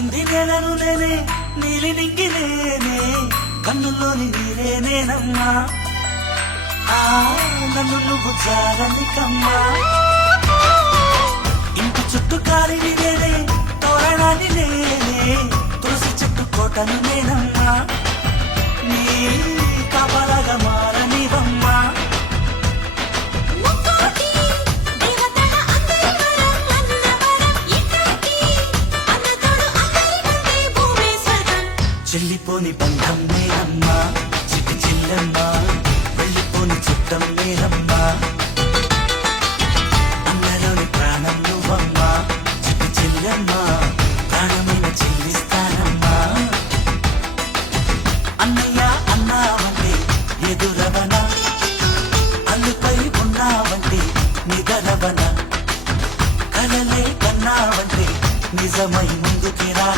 తాకింది నేలను నేనే నీలి నింగి నేనే కన్నుల్లోని నీరే నేనమ్మా నన్ను నువ్వు జారనికమ్మా ఇంటి చుట్టూ కాలిని నేనే తోరణాన్ని నేనే తులసి చెట్టు కోటను నేనమ్మా నీ కాపలాగా మారనివమ్మా చెల్లిపోని బంధం నేనమ్మా చిట్టి చిల్లమ్మా వెళ్ళిపోని చుట్టం నేనమ్మా అన్నలోని ప్రాణం నువ్వమ్మా చిట్టి చిల్లమ్మా ప్రాణమైన చెల్లిస్తానమ్మా అన్నయ్య అన్నావంటే ఎదురవన అల్లుపై ఉన్నావంటే నిదరవన కలలే కన్నావంటే నిజమై ముందుకి రా